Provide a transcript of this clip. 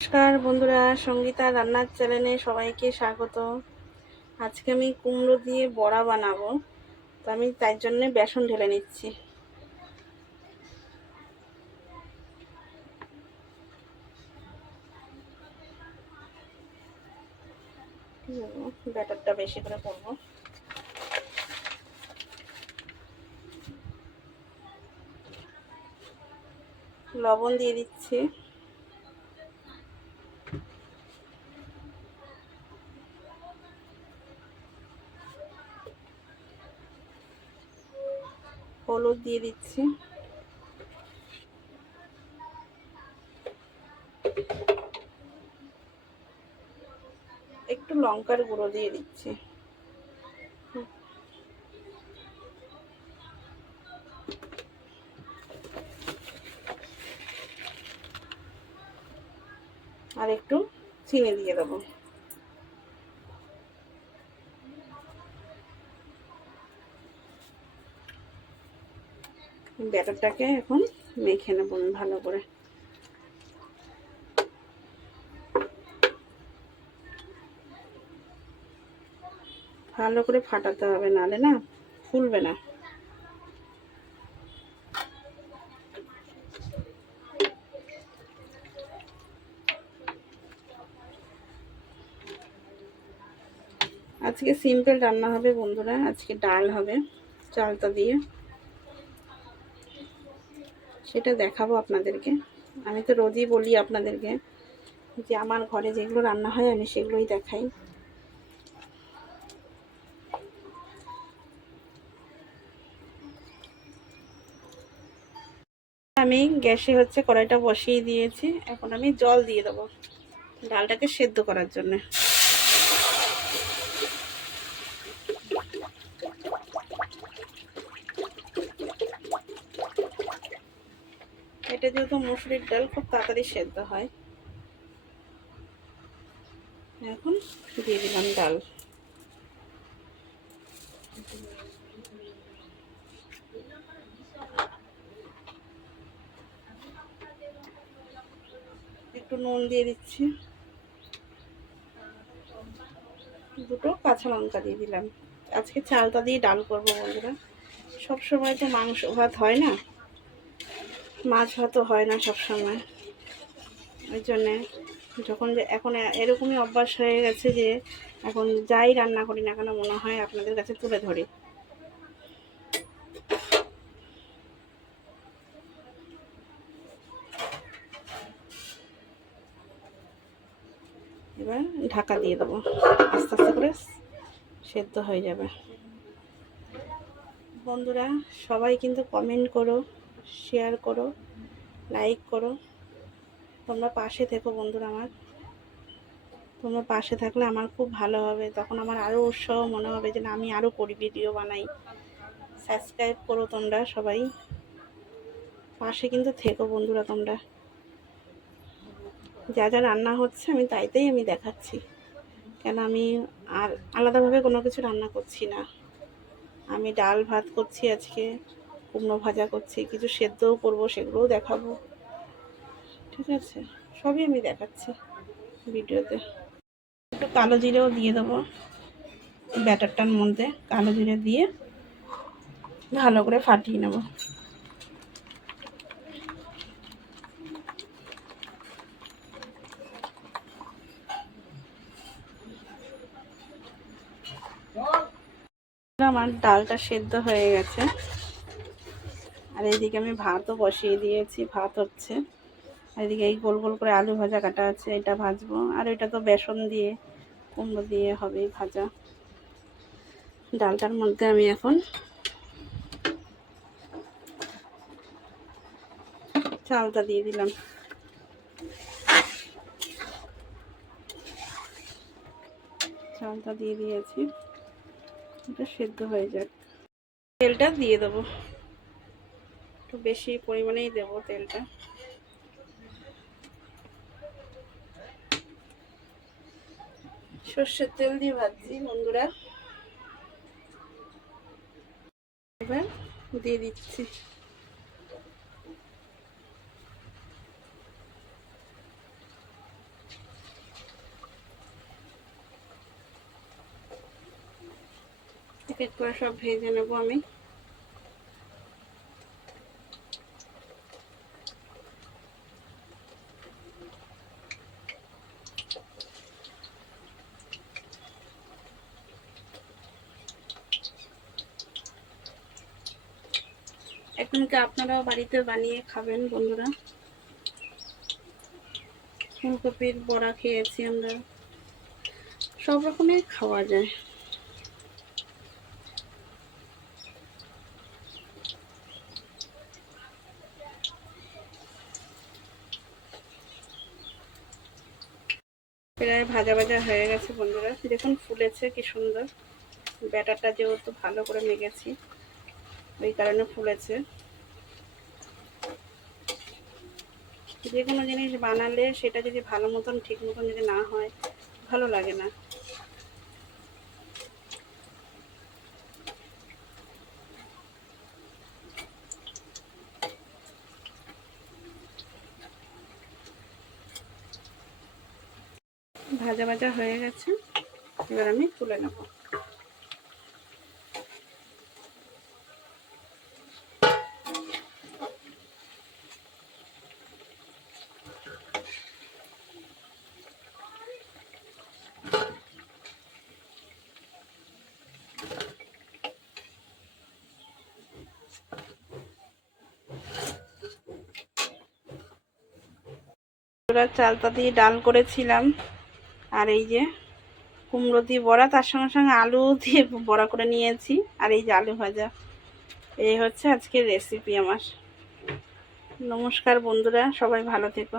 নমস্কার বন্ধুরা, সঙ্গীতা রান্নার চ্যানেলে সবাইকে স্বাগত। আজকে আমি কুমড়ো দিয়ে বড়া বানাবো, তো আমি তার জন্য বেসন ঢেলে নিচ্ছি। ব্যাটারটা বেশি করে করব। লবণ দিয়ে দিচ্ছি, হলুদ দিয়ে দিচ্ছি, একটু লঙ্কার গুঁড়ো দিয়ে দিচ্ছি, আর একটু চিনি দিয়ে দেবো। ব্যাটারটাকে এখন মেখে নেব ভালো করে। ভালো করে ফাটাতে হবে, নাহলে না ফুলবে না। আজকে সিম্পল রান্না হবে বন্ধুরা, আজকে ডাল হবে চালতা দিয়ে, সেটা দেখাবো আপনাদেরকে। আমি তো রোজই বলি আপনাদেরকে যে আমার ঘরে যেগুলো রান্না হয় আমি সেগুলোই দেখাই। আমি গ্যাসে কড়াইটা বসিয়ে দিয়েছি, এখন আমি জল দিয়ে দেবো ডালটাকে সেদ্ধ করার জন্য। এটা যেহেতু মুসুরির ডাল, খুব তাড়াতাড়ি সেদ্ধ হয়। এখন দিয়ে দিলাম ডাল। একটু নুন দিয়ে দিচ্ছি, দুটো কাঁচা লঙ্কা দিয়ে দিলাম। আজকে চালটা দিয়ে ডাল করবো বন্ধুরা। সব সময় তো মাংস ভাত হয় না, মাছ ভাতও হয় না সব সময়। ওই জন্যে যখন যে এখন এরকমই অভ্যাস হয়ে গেছে যে এখন যাই রান্না করি না কেন মনে হয় আপনাদের কাছে তুলে ধরি। এবার ঢাকা দিয়ে দেবো, আস্তে আস্তে করে সেদ্ধ হয়ে যাবে। বন্ধুরা সবাই কিন্তু কমেন্ট করো, শেয়ার করো, লাইক করো। তোমরা পাশে থেকো বন্ধুরা আমার। তোমরা পাশে থাকলে আমার খুব ভালো হবে, তখন আমার আরও উৎসাহ মনে হবে যে না আমি আরও করি, ভিডিও বানাই। সাবস্ক্রাইব করো তোমরা সবাই, পাশে কিন্তু থেকো বন্ধুরা তোমরা। যা যা রান্না হচ্ছে আমি তাইতেই আমি দেখাচ্ছি, কেন আমি আর আলাদাভাবে কোনো কিছু রান্না করছি না। আমি ডাল ভাত করছি, আজকে কুমড়ো ভাজা করছি, কিছু সেদ্ধও করবো, সেগুলোও দেখাবো। ঠিক আছে, সবই আমি দেখাচ্ছি ভিডিওতে। একটু কালো জিরেও দিয়ে দেবো ব্যাটারটার মধ্যে, কালো জিরে দিয়ে ভালো করে ফাটিয়ে নেব। আমার ডালটা সেদ্ধ হয়ে গেছে, আর এইদিকে আমি ভাতও বসিয়ে দিয়েছি, ভাত হচ্ছে। আর এদিকে এই গোল গোল করে আলু ভাজা কাটা আছে, এটা ভাজবো। আর এটা তো বেসন দিয়ে কুমড়ো দিয়ে হবে ভাজা। ডালটার মধ্যে আমি এখন চালটা দিয়ে দিলাম। চালটা দিয়ে দিয়েছি, এটা সেদ্ধ হয়ে যাক। তেলটা দিয়ে দেবো, একটু বেশি পরিমাণেই দেবো তেলটা। সর্ষের তেল দিয়ে ভাজছি বন্ধুরা। এবার দিয়ে দিচ্ছি এক করে সব ভেজে নেব আমি। এখনকে আপনারাও বাড়িতে বানিয়ে খাবেন বন্ধুরা। ফুলকপির বড়া খেয়েছি আমরা, সব রকমের খাওয়া যায়। প্রায় ভাজা ভাজা হয়ে গেছে বন্ধুরা, দেখুন ফুলেছে কি সুন্দর। ব্যাটারটা যেহেতু ভালো করে মেখেছি ওই কারণে ফুলেছে। যে কোনো জিনিস বানালে সেটা যদি ভালো মতন ঠিক মতন যদি না হয় ভালো লাগে না। ভাজা ভাজা হয়ে গেছে, এবার আমি তুলে নেব। চালতা দিয়ে ডাল করেছিলাম, আর এই যে কুমড়ো দিয়ে বড়া, তার সঙ্গে সঙ্গে আলু দিয়ে বড়া করে নিয়েছি, আর এই যে আলু ভাজা। এই হচ্ছে আজকের রেসিপি আমার। নমস্কার বন্ধুরা, সবাই ভালো থেকো।